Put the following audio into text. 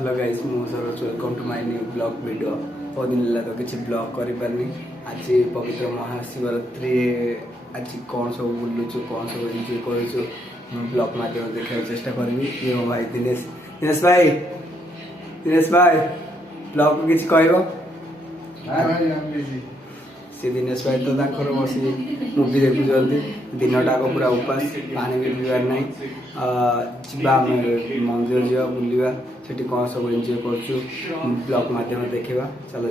Hello guys मु Saroj welcome to my new blog video. बहुत दिन लगा तो किसी ब्लॉग कर पारनी। आज पवित्र महाशिवरात्रि आज कौन सब बुलुचु कौन सब एंजॉय करूँ ब्लॉग माध्यम देखा चेष्टा करी। ये मो भाई दिनेश दिनेश भाई ब्लॉग को किसी कह सी दिनेश भाई तो बसी मुवी देखुंत दिनटा पूरा उपास पानी भी पीबार ना जा मंदिर जा बुलवा से कौन सब एंजॉय कर ब्लॉग माध्यम देखा चलो।